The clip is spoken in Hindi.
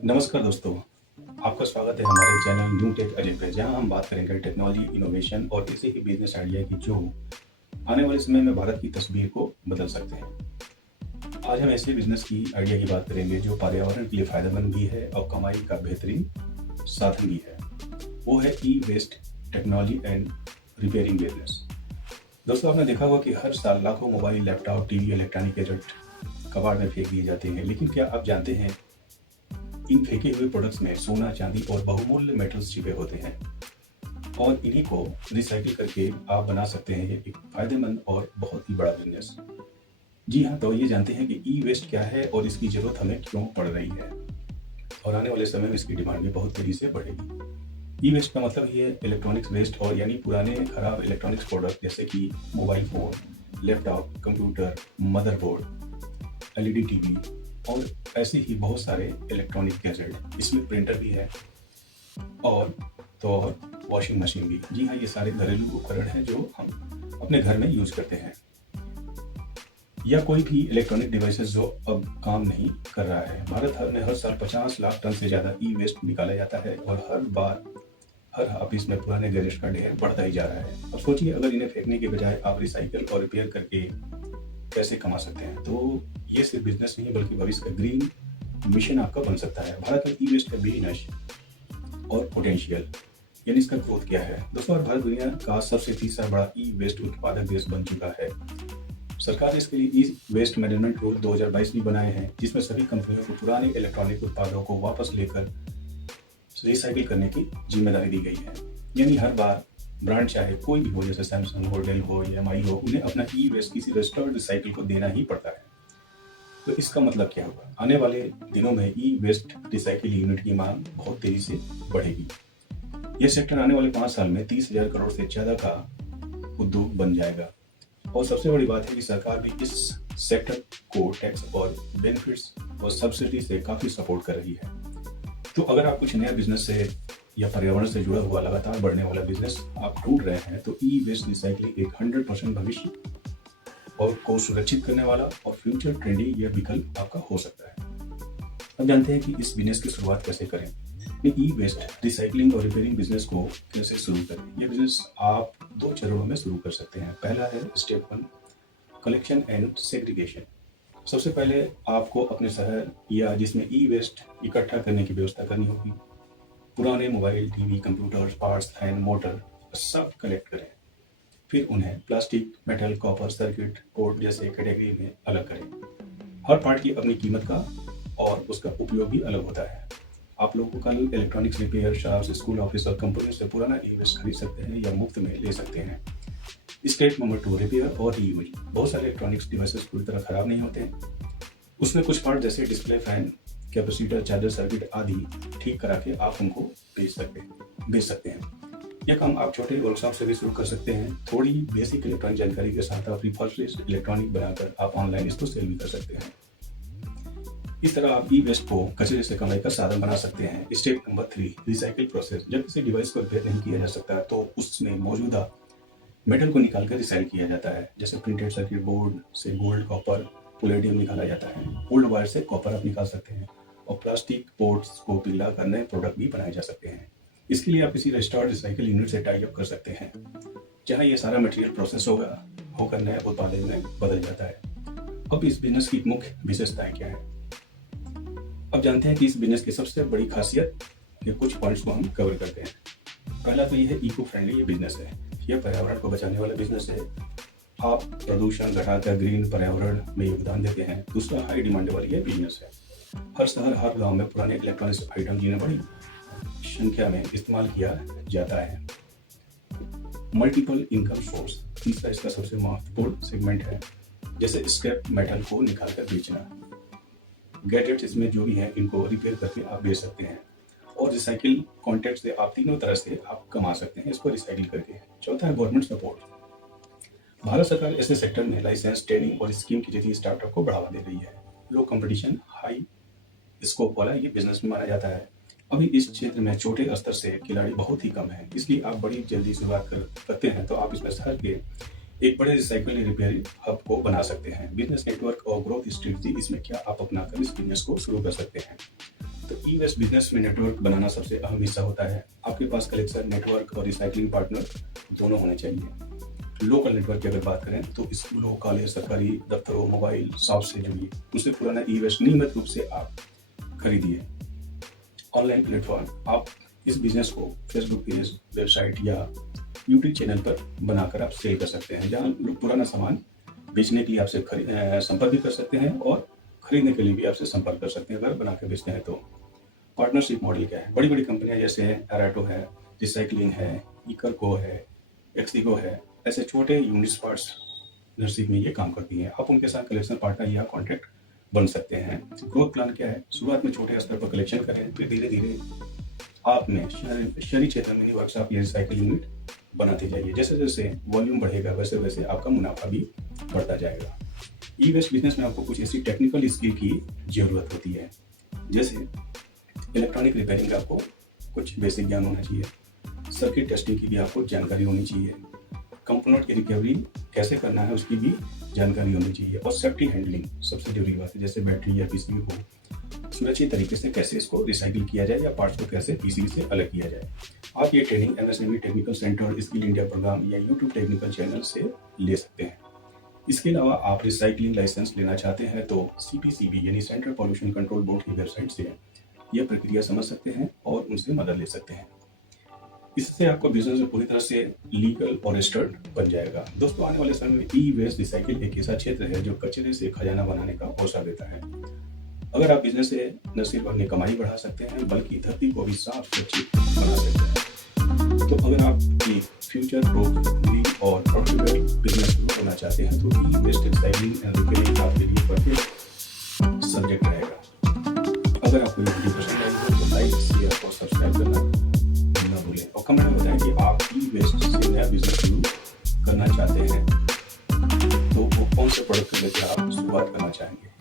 नमस्कार दोस्तों, आपका स्वागत है हमारे चैनल न्यू टेक अजय पे, जहां हम बात करेंगे टेक्नोलॉजी, इनोवेशन और किसी भी बिजनेस आइडिया की जो आने वाले समय में भारत की तस्वीर को बदल सकते हैं। आज हम ऐसे बिजनेस की आइडिया की बात करेंगे जो पर्यावरण के लिए फायदेमंद भी है और कमाई का बेहतरीन साधन भी है। वो है e waste technology and repairing business. दोस्तों, आपने देखा होगा कि हर साल लाखों mobile, laptop, TV, electronic gadget कबाड़ में फेंक दिए जाते हैं, लेकिन क्या आप जानते हैं इन फेंके हुए प्रोडक्ट्स में सोना, चांदी और बहुमूल्य मेटल्स छिपे होते हैं और इन्हीं को रिसाइकिल करके आप बना सकते हैं ये एक फायदेमंद और बहुत ही बड़ा बिजनेस। जी हाँ, तो ये जानते हैं कि ई वेस्ट क्या है और इसकी ज़रूरत हमें क्यों पड़ रही है और आने वाले समय में इसकी डिमांड भी बहुत तेज़ी से बढ़ेगी। ई वेस्ट का मतलब ये इलेक्ट्रॉनिक्स वेस्ट और यानी पुराने खराब इलेक्ट्रॉनिक्स प्रोडक्ट जैसे कि mobile phone, laptop, computer, motherboard, LED TV और ऐसे ही बहुत सारे इलेक्ट्रॉनिक गैजेट, इसमें प्रिंटर भी है और और वॉशिंग मशीन भी। जी हाँ, ये सारे घरेलू उपकरण हैं जो हम अपने घर में यूज करते हैं, या कोई भी इलेक्ट्रॉनिक डिवाइसेस जो अब काम नहीं कर रहा है। भारत में हर साल 50 लाख टन से ज़्यादा ई वेस्ट निकाला जाता है और हर ऑफिस में पुराने गैजेट्स का ढेर बढ़ता ही जा रहा है। अब सोचिए, अगर इन्हें फेंकने के बजाय आप रिसाइकिल और रिपेयर करके कैसे कमा सकते हैं, तो ये सिर्फ बिजनेस नहीं बल्कि भविष्य का ग्रीन मिशन आपका बन सकता है। भारत में ई वेस्ट का बिजनेस और पोटेंशियल यानी इसका ग्रोथ क्या है। दोस्तों, आज भारत दुनिया का सबसे तीसरा बड़ा ई वेस्ट उत्पादक देश बन चुका है। सरकार ने इसके लिए ई वेस्ट मैनेजमेंट रूल 2022 भी बनाए हैं, जिसमें सभी कंपनियों को पुराने इलेक्ट्रॉनिक उत्पादों को वापस लेकर रिसाइकिल करने की जिम्मेदारी दी गई है। यानी हर बार ब्रांड चाहे कोई भी हो, जैसे सैमसंग हो, डेल हो या एमआई हो, उन्हें अपना ई वेस्ट किसी रजिस्टर्ड रिसाइकिल को देना ही पड़ता है। तो इसका मतलब क्या होगा? आने वाले दिनों में ई वेस्ट रिसाइकिल यूनिट की मांग बहुत तेजी से बढ़ेगी। यह सेक्टर आने वाले 5 साल में 30,000 करोड़ से ज़्यादा का उद्योग बन जाएगा। और सबसे बड़ी बात है कि सरकार भी इस सेक्टर को टैक्स और बेनिफिट्स और सब्सिडी से काफ़ी सपोर्ट कर रही है। तो अगर आप कुछ नया बिजनेस से या पर्यावरण से जुड़ा हुआ लगातार बढ़ने वाला बिजनेस आप ढूंढ रहे हैं, तो ई वेस्ट रिसाइकलिंग एक 100% भविष्य और को सुरक्षित करने वाला और फ्यूचर ट्रेंडी यह विकल्प आपका हो सकता है। अब जानते हैं कि इस बिजनेस की शुरुआत कैसे करें। ई वेस्ट रिसाइकलिंग और रिपेयरिंग बिजनेस को कैसे शुरू करें। यह बिजनेस आप 2 चरणों में शुरू कर सकते हैं। पहला है स्टेप 1, कलेक्शन एंड सेग्रीगेशन। सबसे पहले आपको अपने शहर या जिसमें ई वेस्ट इकट्ठा करने की व्यवस्था करनी होगी। पुराने mobile, TV, computer, parts, fan, motor सब कलेक्ट करें। फिर उन्हें plastic, metal, copper, circuit board जैसे कैटेगरी में अलग करें। हर पार्ट की अपनी कीमत का और उसका उपयोग भी अलग होता है। आप लोगों का electronics repair shops, school, office और कंपनी से पुराना ई वेस्ट खरीद सकते हैं या मुफ्त में ले सकते हैं। स्टेप नंबर 2, रिपेयर और रीयूज। बहुत सारे इलेक्ट्रॉनिक्स डिवाइसेस पूरी तरह खराब नहीं होते हैं। उसमें कुछ पार्ट जैसे display, fan, capacitor, charger, circuit आदि ठीक करा के आप उनको बेच सकते हैं। यह काम आप छोटे वर्कशॉप से भी शुरू कर सकते हैं। थोड़ी बेसिक इलेक्ट्रॉनिक जानकारी के साथ आप रिफर्बिश्ड इलेक्ट्रॉनिक बनाकर आप ऑनलाइन इसको सेल भी कर सकते हैं। इस तरह आप ई वेस्ट को कचरे से कमाई का साधन बना सकते हैं। Step number 3, recycle process. जब किसी डिवाइस को रिपेयर नहीं किया जा सकता तो उसमें मौजूदा मेटल को निकाल कर रिसाइकिल किया जाता है। जैसे प्रिंटेड सर्किट बोर्ड से गोल्ड, कॉपर, पैलेडियम निकाला जाता है। ओल्ड वायर से कॉपर आप निकाल सकते हैं और प्लास्टिक पोर्ट्स को पिघला कर नए प्रोडक्ट भी बनाए जा सकते हैं। इसके लिए आप किसी रजिस्टर्ड रिसाइकिल यूनिट से टाई अप कर सकते हैं, जहां ये सारा मटेरियल प्रोसेस होकर नए उत्पादन में बदल जाता है। अब इस बिजनेस की मुख्य विशेषताएं क्या है? अब जानते हैं कि इस बिजनेस की सबसे बड़ी खासियत के कुछ पॉइंट्स को हम कवर करते हैं। पहला तो यह है इको फ्रेंडली ये बिजनेस है। यह पर्यावरण को बचाने वाला बिजनेस है। आप प्रदूषण घटाकर ग्रीन पर्यावरण में योगदान देते हैं। दूसरा, हाई डिमांड वाली यह बिजनेस है। हर शहर, हर गांव में पुराने इलेक्ट्रॉनिक्स आइटम जिन्हें बड़ी संख्या में इस्तेमाल किया जाता है। मल्टीपल इनकम सोर्स तीसरा इसका सबसे महत्वपूर्ण सेगमेंट है, जैसे स्क्रैप मेटल को निकाल कर बेचना। गैजेट्स इसमें जो भी हैं इनको रिपेयर करके आप बेच सकते हैं और रिसाइकिल कॉन्टेक्ट से आप तीनों तरह से आप कमा सकते हैं इसको रिसाइकिल करके। चौथा है गवर्नमेंट सपोर्ट। भारत सरकार ऐसे सेक्टर में लाइसेंस, ट्रेनिंग और स्कीम के जरिए स्टार्टअप को बढ़ावा दे रही है। लो कंपटीशन, हाई स्कोप वाला ये बिजनेस में माना जाता है। अभी इस क्षेत्र में छोटे स्तर से खिलाड़ी बहुत ही कम हैं, इसलिए आप बड़ी जल्दी शुरुआत करते हैं तो आप इसमें शहर के एक बड़े रिसाइकल रिपेयरिंग हब को बना सकते हैं। बिजनेस नेटवर्क और ग्रोथ स्ट्रेटजी, इसमें क्या आप अपनाकर इस बिजनेस को शुरू कर सकते हैं। तो ई वेस्ट बिजनेस में नेटवर्क बनाना सबसे अहम हिस्सा होता है। आपके पास कलेक्शन नेटवर्क और रिसाइकलिंग पार्टनर दोनों होने चाहिए। लोकल नेटवर्क की अगर बात करें तो स्कूलों, कॉलेज, सरकारी दफ्तरों, मोबाइल शॉप से जुड़िए। उनसे पुराना ई वेस्ट नियमित रूप से आप खरीदिए। ऑनलाइन प्लेटफॉर्म, आप इस बिजनेस को फेसबुक पेज, वेबसाइट या यूट्यूब चैनल पर बनाकर आप सेल कर सकते हैं, जहां लोग पुराना सामान बेचने के लिए आपसे संपर्क भी कर सकते हैं और खरीदने के लिए भी आपसे संपर्क कर सकते हैं अगर बना के बेचते हैं तो। पार्टनरशिप मॉडल क्या है? बड़ी बड़ी कंपनियां जैसे एराटो है, रिसाइकलिंग है, इकरको है, एक्सिको है, ऐसे छोटे यूनिट्स पार्टनरशिप में ये काम करती हैं। आप उनके साथ कलेक्शन पार्टनर या कॉन्ट्रैक्ट बन सकते हैं। ग्रोथ प्लान क्या है? शुरुआत में छोटे स्तर पर कलेक्शन करें, फिर धीरे धीरे आपने शहरी क्षेत्र में वर्कशॉप या रिसाइकलिंग यूनिट बनाते जाइए। जैसे जैसे वॉल्यूम बढ़ेगा वैसे वैसे आपका मुनाफा भी बढ़ता जाएगा। ई वेस्ट बिजनेस में आपको कुछ ऐसी टेक्निकल स्किल की जरूरत होती है, जैसे इलेक्ट्रॉनिक रिपेयरिंग का आपको कुछ बेसिक ज्ञान होना चाहिए, सर्किट टेस्टिंग की भी आपको जानकारी होनी चाहिए, कंपोनेंट की रिकवरी कैसे करना है उसकी भी जानकारी होनी चाहिए, और सेफ्टी हैंडलिंग सबसे जरूरी बात है, जैसे बैटरी या पीसीबी को सुरक्षित तरीके से कैसे इसको रिसाइकिल किया जाए या पार्ट्स को कैसे पीसीबी से अलग किया जाए। आप ये training MSME technical centre, skill India program या यूट्यूब टेक्निकल चैनल से ले सकते हैं। इसके अलावा आप रिसाइकलिंग लाइसेंस लेना चाहते हैं तो सीपीसीबी यानी सेंट्रल पॉल्यूशन कंट्रोल बोर्ड की वेबसाइट से यह प्रक्रिया समझ सकते हैं और उनसे मदद ले सकते हैं। इससे आपका बिजनेस पूरी तरह से लीगल और रजिस्टर्ड बन जाएगा। दोस्तों, आने वाले समय में ई वेस्ट रिसाइकिल एक ऐसा क्षेत्र है जो कचरे से खजाना बनाने का अवसर देता है। अगर आप बिजनेस से न सिर्फ अपनी कमाई बढ़ा सकते हैं बल्कि धरती को भी साफ सुरक्षित बना सकते हैं। तो अगर आप एक फ्यूचर प्रूफ और प्रॉफिटेबल बिजनेस शुरू करना चाहते हैं तो ई वेस्ट रिसाइकलिंग एंड रिपेयरिंग आपके लिए परफेक्ट सब्जेक्ट रहेगा। अगर आपको ये वीडियो पसंद आई हो तो लाइक, शेयर और सब्सक्राइब करना ना भूलें, और कमेंट में बताएं कि आप ई वेस्ट से नया बिजनेस शुरू करना चाहते हैं तो वो कौन से प्रोडक्ट लेकर आप शुरुआत करना चाहेंगे।